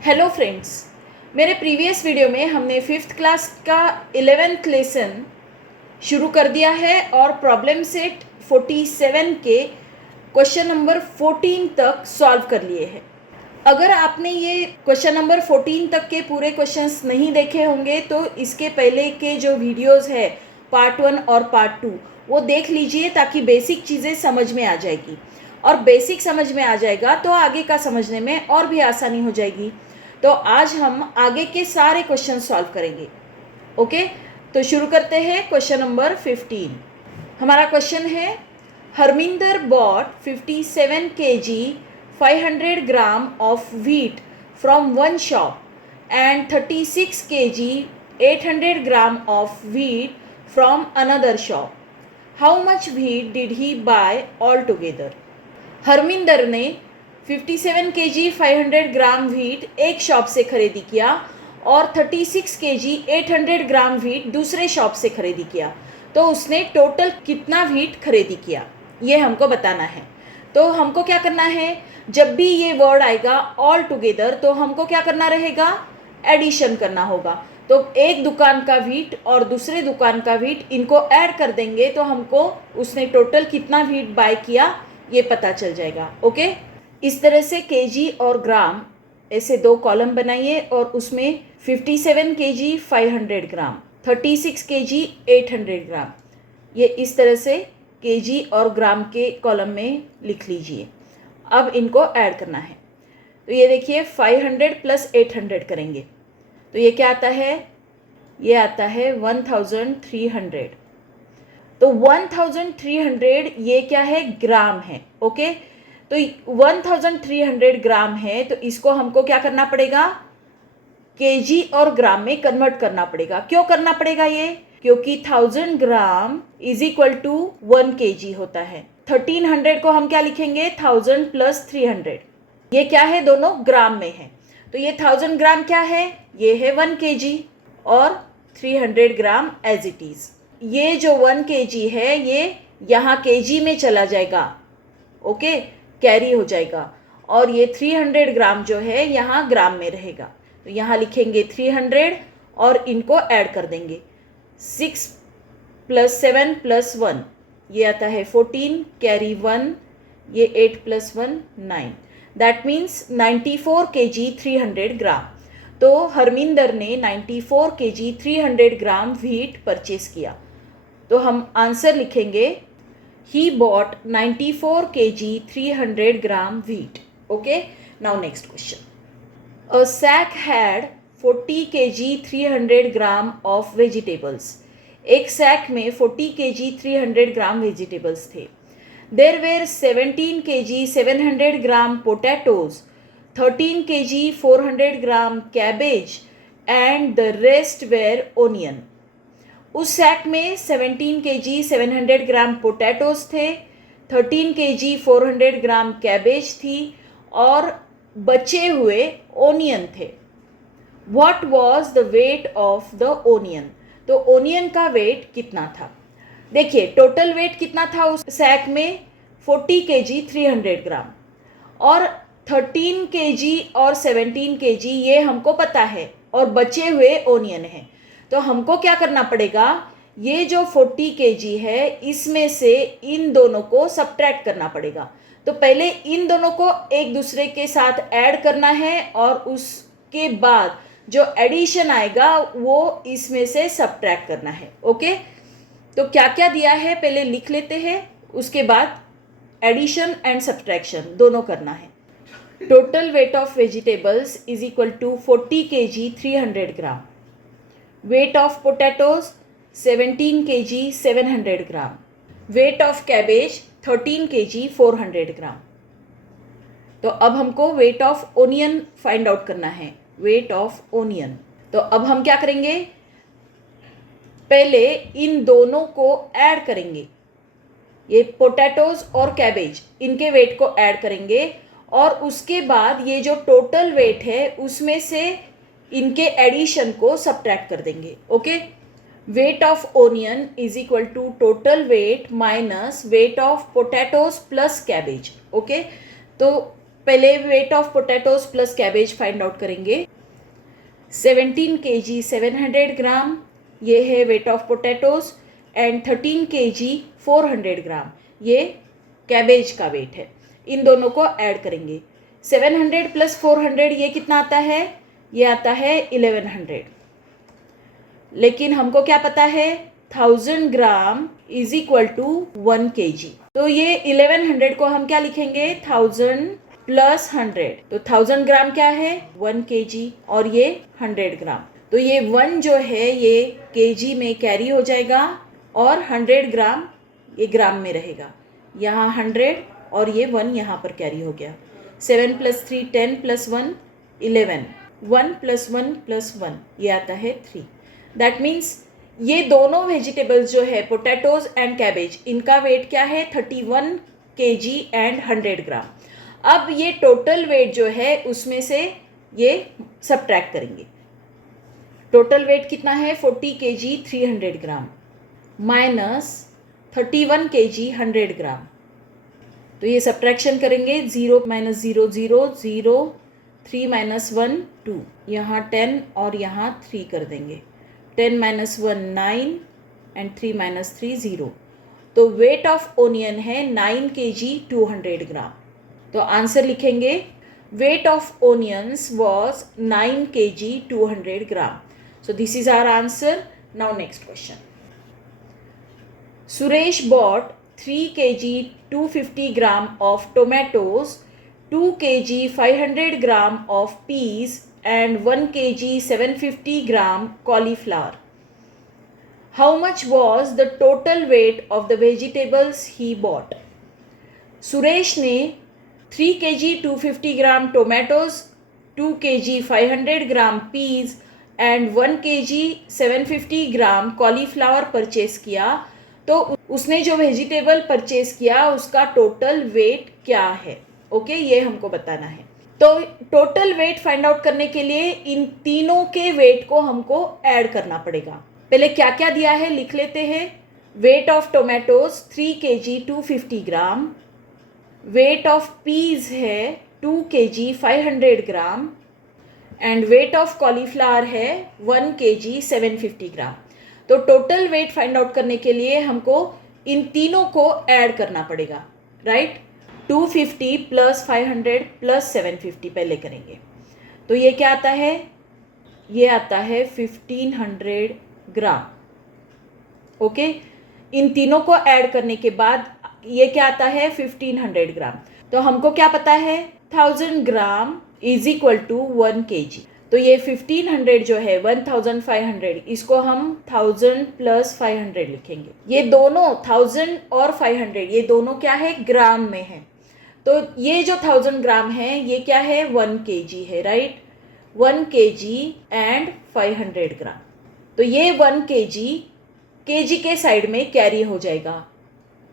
Hello friends, मेरे previous video में हमने फिफ्थ क्लास का 11th लेसन शुरू कर दिया है और प्रॉब्लम सेट 47 के क्वेश्चन नंबर 14 तक सॉल्व कर लिए हैं। अगर आपने ये क्वेश्चन नंबर 14 तक के पूरे क्वेश्चंस नहीं देखे होंगे तो इसके पहले के जो वीडियोस है पार्ट 1 और पार्ट 2 वो देख लीजिए ताकि बेसिक चीज़ें समझ में आ जाएगी और बेसिक समझ में आ जाएगा तो आगे का समझने में और भी आसानी हो जाएगी। तो आज हम आगे के सारे क्वेश्चन सॉल्व करेंगे। ओके, तो शुरू करते हैं क्वेश्चन नंबर 15। हमारा क्वेश्चन है, Harminder bought 57 kg 500 gram of wheat from one shop and 36 kg 800 gram of wheat from another shop. How much wheat did he buy all together? Harminder ने 57 kg 500 ग्राम व्हीट एक shop से खरीदी किया और 36 kg 800 gram wheat दूसरे shop से खरीदी किया। तो उसने टोटल कितना व्हीट खरीदी किया ये हमको बताना है। तो हमको क्या करना है, जब भी ये वर्ड आएगा ऑल टुगेदर तो हमको क्या करना रहेगा, एडिशन करना होगा। तो एक दुकान का व्हीट और दूसरे दुकान का व्हीट इनको ऐड कर देंगे तो हमको उसने टोटल कितना व्हीट बाय किया ये पता चल जाएगा। ओके, इस तरह से केजी और ग्राम ऐसे दो कॉलम बनाइए और उसमें 57 kg 500 ग्राम, 36 kg 800 ग्राम, ये इस तरह से केजी और ग्राम के कॉलम में लिख लीजिए। अब इनको ऐड करना है। तो ये देखिए 500 प्लस 800 करेंगे तो ये क्या आता है, ये आता है 1300। तो 1300 ये क्या है, ग्राम है। ओके, तो 1300 ग्राम है तो इसको हमको क्या करना पड़ेगा, केजी और ग्राम में कन्वर्ट करना पड़ेगा। क्यों करना पड़ेगा ये, क्योंकि 1000 gram is equal to 1 kg होता है। 1300 को हम क्या लिखेंगे, 1000 प्लस 300, ये क्या है, दोनों ग्राम में है। तो ये 1000 ग्राम क्या है, ये है 1 kg और 300 ग्राम एज इट इज। ये जो 1 kg है ये यहाँ kg में चला जाएगा, ओके, कैरी हो जाएगा, और ये 300 ग्राम जो है यहाँ ग्राम में रहेगा। तो यहाँ लिखेंगे 300 और इनको ऐड कर देंगे। 6 प्लस 7 प्लस 1 ये आता है 14, कैरी 1, ये 8 प्लस 1 9, दैट मीन्स 94 kg 300 ग्राम। तो हरमिंदर ने 94 kg 300 ग्राम व्हीट परचेस किया। तो हम आंसर लिखेंगे, he bought 94 kg 300 gram wheat. Okay, now next question. A sack had 40 kg 300 gram of vegetables. एक सैक में 40 kg 300 ग्राम वेजिटेबल्स थे। There were 17 kg 700 gram potatoes, 13 kg 400 gram cabbage and the rest were onion. उस sac में 17 kg 700 ग्राम potatoes थे, 13 kg 400 ग्राम cabbage थी और बचे हुए ओनियन थे। What was the weight of the onion? तो ओनियन का वेट कितना था, देखिए टोटल वेट कितना था उस सैक में, 40 kg 300 ग्राम और 13 kg और 17 kg ये हमको पता है और बचे हुए ओनियन है। तो हमको क्या करना पड़ेगा, ये जो 40 kg है इसमें से इन दोनों को सब्ट्रैक्ट करना पड़ेगा। तो पहले इन दोनों को एक दूसरे के साथ ऐड करना है और उसके बाद जो एडिशन आएगा वो इसमें से सब्ट्रैक्ट करना है। ओके, तो क्या क्या दिया है पहले लिख लेते हैं, उसके बाद एडिशन एंड सब्ट्रैक्शन दोनों करना है। Total weight of vegetables is equal to 40 kg 300 gram, weight of potatoes 17 kg 700 gram, weight of cabbage 13 kg 400 gram. तो अब हमको weight of onion find out करना है, weight of onion। तो अब हम क्या करेंगे, पहले इन दोनों को ऐड करेंगे, ये पोटैटोज और कैबेज इनके वेट को ऐड करेंगे और उसके बाद ये जो टोटल वेट है उसमें से इनके एडिशन को सब्ट्रैक्ट कर देंगे। Okay, weight of onion is equal to total weight minus weight of potatoes plus cabbage. Okay, तो पहले weight of potatoes plus cabbage find out करेंगे। 17 kg 700 ग्राम ये है weight of potatoes and 13 kg 400 gram ये cabbage का wait है। इन दोनों को ऐड करेंगे। 700 प्लस 400 ये कितना आता है? ये आता है 1100। लेकिन हमको क्या पता है? 1000 gram is equal to 1 kg। तो ये 1100 को हम क्या लिखेंगे? 1000 प्लस 100। तो 1000 ग्राम क्या है? 1 kg और ये 100 ग्राम। तो ये 1 जो है ये kg में कैरी हो जाएगा और 100 ग्राम ये ग्राम में रहेगा। यहाँ 100 और ये 1 यहाँ पर कैरी हो गया। 7 प्लस 3 10 प्लस 1 11। 1 प्लस 1 प्लस 1 ये आता है 3। दैट मीन्स ये दोनों वेजिटेबल्स जो है पोटैटोज एंड कैबेज इनका वेट क्या है? 31 kg एंड 100 ग्राम। अब ये टोटल वेट जो है उसमें से ये सब्ट्रैक्ट करेंगे। टोटल वेट कितना है? 40 kg 300 ग्राम माइनस 31 kg 100 ग्राम। तो ये सब्ट्रैक्शन करेंगे। 0 माइनस 0 0 0 3 माइनस 1 2 यहाँ 10 और यहाँ 3 कर देंगे। 10 माइनस 1 9 एंड 3 माइनस 3 0। तो वेट ऑफ ओनियन है 9 kg 200 ग्राम। तो आंसर लिखेंगे weight of onions was 9 kg 200 gram. So this is our answer. Now next question. Suresh bought 3 kg 250 gram of tomatoes, 2 kg 500 gram of peas and 1 kg 750 gram cauliflower. How much was the total weight of the vegetables he bought? Suresh ने 3 kg 250 gram tomatoes, 2 kg 500 gram peas and 1 kg 750 gram cauliflower purchase किया। तो उसने जो vegetable purchase किया उसका total weight क्या है? Okay, ये हमको बताना है। तो टोटल वेट फाइंड आउट करने के लिए इन तीनों के वेट को हमको ऐड करना पड़ेगा। पहले क्या क्या दिया है लिख लेते हैं। Weight of tomatoes 3 kg 250 gram, weight of peas है 2 kg 500 gram and weight of cauliflower है 1 kg 750 ग्राम। तो टोटल वेट फाइंड आउट करने के लिए हमको इन तीनों को ऐड करना पड़ेगा, राइट? 250 प्लस 500 प्लस 750 पहले करेंगे। तो ये क्या आता है? ये आता है 1500 ग्राम। ओके, इन तीनों को ऐड करने के बाद ये क्या आता है? 1500 ग्राम। तो हमको क्या पता है? 1000 gram is equal to 1 kg। तो ये 1500 जो है 1500, इसको हम 1000 प्लस 500 लिखेंगे। ये दोनों 1000 और 500 ये दोनों क्या है? ग्राम में है। तो ये जो 1000 ग्राम है ये क्या है? 1 kg है, राइट? 1 kg एंड 500 ग्राम। तो ये 1 kg के साइड में कैरी हो जाएगा।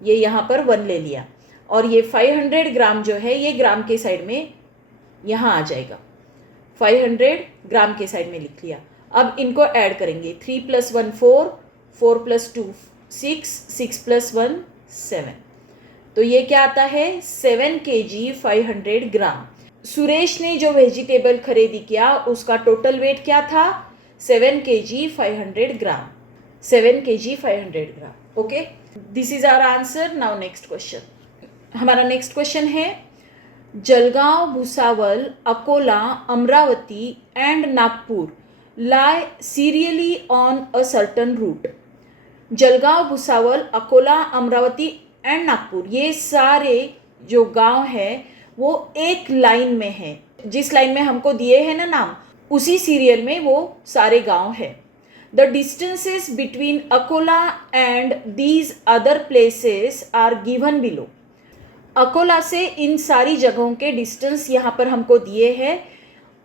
ये यहाँ पर 1 ले लिया और ये 500 ग्राम जो है ये ग्राम के साइड में यहाँ आ जाएगा। 500 ग्राम के साइड में लिख लिया। अब इनको ऐड करेंगे। 3 प्लस 1 4, 4 प्लस 2 6, 6 प्लस 1 7। तो ये क्या आता है? 7 kg 500 ग्राम। सुरेश ने जो वेजिटेबल खरीदी किया उसका टोटल वेट क्या था? 7 kg 500 gram. 7 kg 500 gram. Okay, this is our answer. Now next question. हमारा नेक्स्ट क्वेश्चन है Jalgaon, Bhusawal, Akola, Amravati and Nagpur lie serially on a certain route. Jalgaon, Bhusawal, Akola, Amravati and Nagpur ये सारे जो गांव है वो एक लाइन में है। जिस लाइन में हमको दिए हैं ना नाम, उसी सीरियल में वो सारे गांव है। The distances between Akola and these other places are given below. Akola से इन सारी जगहों के डिस्टेंस यहाँ पर हमको दिए हैं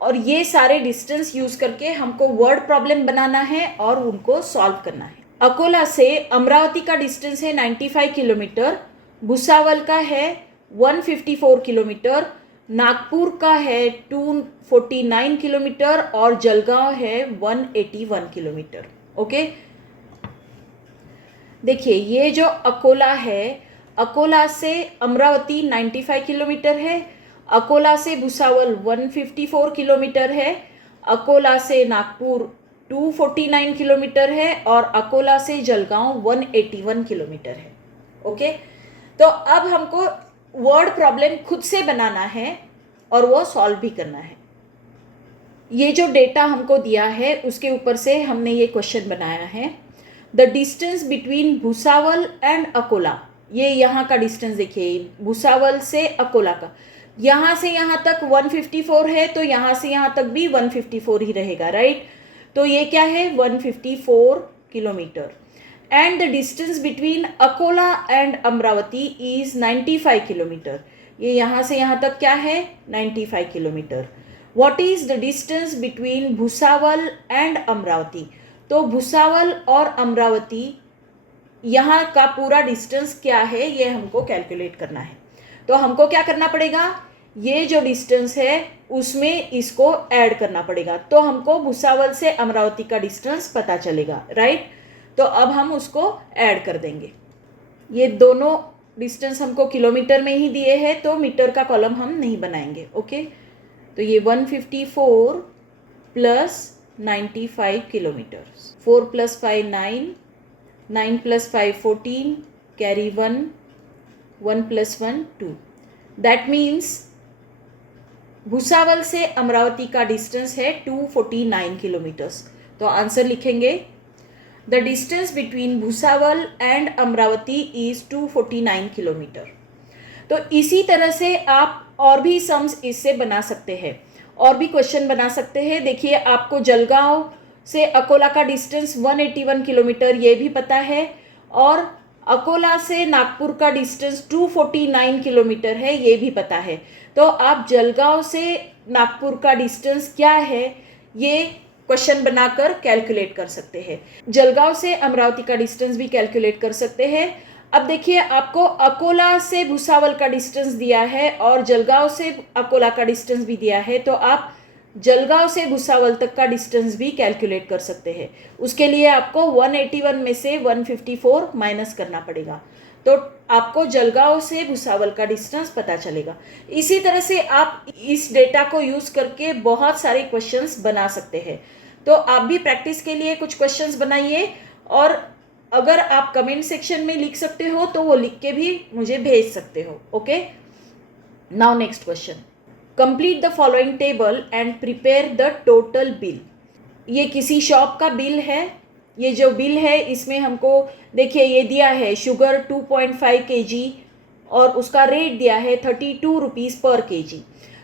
और ये सारे डिस्टेंस यूज करके हमको वर्ड प्रॉब्लम बनाना है और उनको सॉल्व करना है। अकोला से अमरावती का डिस्टेंस है 95 किलोमीटर, भुसावल का है 154 किलोमीटर, नागपुर का है 249 किलोमीटर और जलगांव है 181 किलोमीटर। ओके, देखिए ये जो अकोला है, अकोला से अमरावती 95 किलोमीटर है अकोला से भुसावल 154 किलोमीटर है, अकोला से नागपुर 249 किलोमीटर है और अकोला से जलगांव 181 किलोमीटर है। ओके, तो अब हमको वर्ड प्रॉब्लम खुद से बनाना है और वो सॉल्व भी करना है। ये जो डेटा हमको दिया है उसके ऊपर से हमने ये क्वेश्चन बनाया है। The distance between Bhusawal and Akola, ये यहाँ का डिस्टेंस देखिए, भुसावल से अकोला का, यहाँ से यहाँ तक 154 है तो यहाँ से यहाँ तक भी 154 ही रहेगा, राइट। तो ये क्या है, 154 kilometre. And the distance between Akola and Amravati is 95 kilometre. ये यहाँ से यहाँ तक क्या है, 95 kilometre. What is the distance between Bhusawal and Amravati, तो भुसावल और अमरावती यहाँ का पूरा डिस्टेंस क्या है ये हमको कैलकुलेट करना है। तो हमको क्या करना पड़ेगा, ये जो डिस्टेंस है उसमें इसको ऐड करना पड़ेगा, तो हमको भुसावल से अमरावती का डिस्टेंस पता चलेगा, राइट। तो अब हम उसको ऐड कर देंगे। ये दोनों डिस्टेंस हमको किलोमीटर में ही दिए हैं तो मीटर का कॉलम हम नहीं बनाएंगे। ओके, तो ये 154 plus 95 kilometre, 4 + 5 9, 9 + 5 14, carry 1, 1 + 1 2। That means Bhusawal से अमरावती का डिस्टेंस है 249 किलोमीटर्स। तो आंसर लिखेंगे, the distance between Bhusawal and Amravati is 249 kilometre. तो इसी तरह से आप और भी सम्स इससे बना सकते हैं, और भी क्वेश्चन बना सकते हैं। देखिए, आपको जलगांव से अकोला का डिस्टेंस 181 किलोमीटर ये भी पता है, और अकोला से नागपुर का डिस्टेंस 249 किलोमीटर है ये भी पता है। तो आप जलगांव से नागपुर का डिस्टेंस क्या है ये क्वेश्चन बनाकर कैलकुलेट कर सकते हैं। जलगांव से अमरावती का डिस्टेंस भी कैलकुलेट कर सकते हैं। अब देखिए, आपको अकोला से भुसावल का डिस्टेंस दिया है और जलगांव से अकोला का डिस्टेंस भी दिया है, तो आप जलगांव से भुसावल तक का डिस्टेंस भी कैलकुलेट कर सकते हैं। उसके लिए आपको 181 में से 154 माइनस करना पड़ेगा, तो आपको जलगांव से भुसावल का डिस्टेंस पता चलेगा। इसी तरह से आप इस डेटा को यूज़ करके बहुत सारे क्वेश्चंस बना सकते हैं। तो आप भी प्रैक्टिस के लिए कुछ क्वेश्चंस बनाइए, और अगर आप कमेंट सेक्शन में लिख सकते हो तो वो लिख के भी मुझे भेज सकते हो। Okay, now next question, complete the following table and prepare the total bill. ये किसी शॉप का बिल है। ये जो बिल है इसमें हमको देखिए ये दिया है शुगर 2.5 kg और उसका रेट दिया है 32 रुपीज़ पर kg।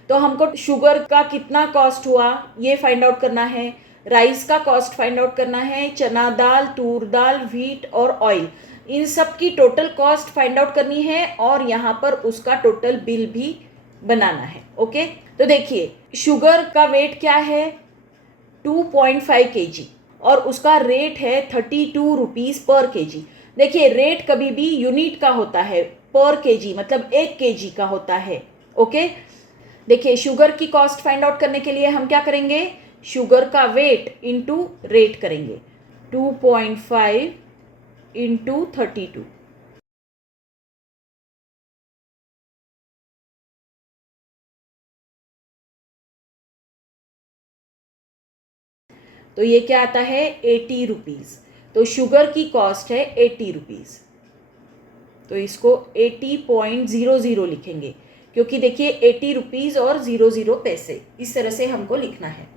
तो हमको शुगर का कितना कॉस्ट हुआ ये फाइंड आउट करना है, राइस का कॉस्ट फाइंड आउट करना है, चना दाल, तूर दाल, व्हीट और ऑयल, इन सब की टोटल कॉस्ट फाइंड आउट करनी है और यहाँ पर उसका टोटल बिल भी बनाना है। ओके, तो देखिए शुगर का वेट क्या है 2.5 kg और उसका रेट है 32 रुपीज़ पर kg। देखिए रेट कभी भी यूनिट का होता है, पर kg मतलब 1 kg का होता है। ओके, देखिए शुगर की कॉस्ट फाइंड आउट करने के लिए हम क्या करेंगे, शुगर का वेट इंटू रेट करेंगे, 2.5 इंटू 32। तो ये क्या आता है 80 रुपीज़। तो शुगर की कॉस्ट है 80 रुपीज़, तो इसको 80.00 लिखेंगे, क्योंकि देखिए 80 रुपीज़ और 00 पैसे, इस तरह से हमको लिखना है।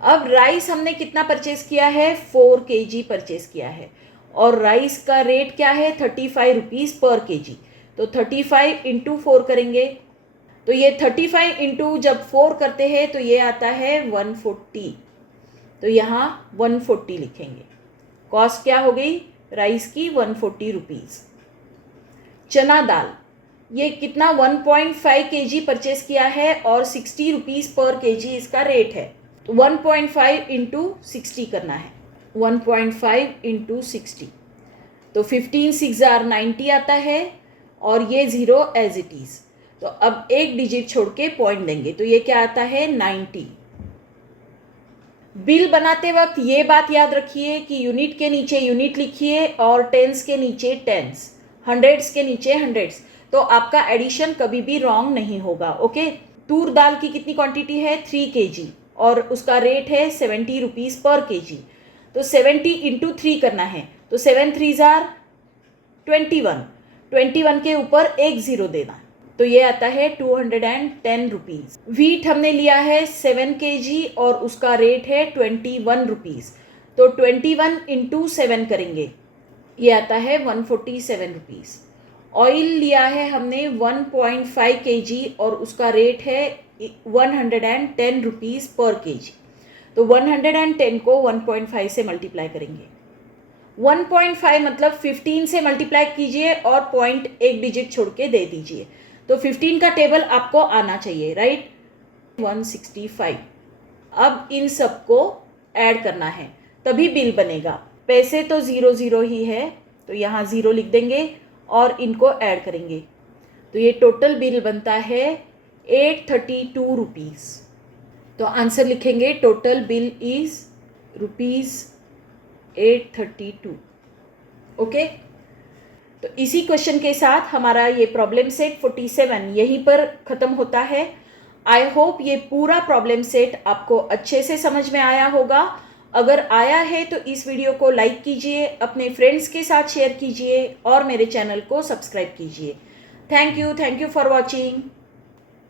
अब राइस हमने कितना परचेज किया है, 4 kg परचेज किया है और राइस का रेट क्या है 35 रुपीज़ पर kg। तो 35 इंटू 4 करेंगे, तो ये 35 इंटू जब 4 करते हैं तो ये आता है 140, तो यहाँ 140 लिखेंगे। कॉस्ट क्या हो गई राइस की 140 रुपीज़। चना दाल ये कितना 1.5 kg परचेज किया है और 60 रुपीज़ पर kg इसका रेट है, तो 1.5 इंटू 60 करना है, 1.5 इंटू 60, तो 15 6 90 आता है और ये 0 एज इट इज़। तो अब एक डिजिट छोड़ के पॉइंट देंगे, तो ये क्या आता है 90। बिल बनाते वक्त ये बात याद रखिए कि यूनिट के नीचे यूनिट लिखिए और टेंस के नीचे टेंस, हंड्रेड्स के नीचे हंड्रेड्स। तो आपका एडिशन कभी भी रॉन्ग नहीं होगा। ओके, तूर दाल की कितनी क्वांटिटी है? 3 kg और उसका रेट है 70 रुपीज़ पर kg। तो 70 इंटू 3 करना है, तो 7 3 जार 21 के ऊपर एक ज़ीरो देना, तो ये आता है 210 रुपीज़। वीट हमने लिया है 7 kg और उसका रेट है 21 रुपीज़, तो 21 इंटू 7 करेंगे, ये आता है 147 रुपीज़। ऑयल लिया है हमने 1.5 kg और उसका रेट है 110 रुपीज़ पर kg, तो 110 को 1.5 से मल्टीप्लाई करेंगे। 1.5 मतलब 15 से मल्टीप्लाई कीजिए और पॉइंट एक डिजिट छोड़ के दे दीजिए, तो 15 का टेबल आपको आना चाहिए, राइट। 165। अब इन सबको ऐड करना है तभी बिल बनेगा। पैसे तो 0 ही है, तो यहाँ 0 लिख देंगे और इनको ऐड करेंगे, तो ये टोटल बिल बनता है 832 रुपीज़। तो आंसर लिखेंगे टोटल बिल इज़ ₹832। ओके, तो इसी क्वेश्चन के साथ हमारा ये प्रॉब्लम सेट 47 यहीं पर ख़त्म होता है। आई होप ये पूरा प्रॉब्लम सेट आपको अच्छे से समझ में आया होगा। अगर आया है तो इस वीडियो को लाइक कीजिए, अपने फ्रेंड्स के साथ शेयर कीजिए और मेरे चैनल को सब्सक्राइब कीजिए। Thank you for watching.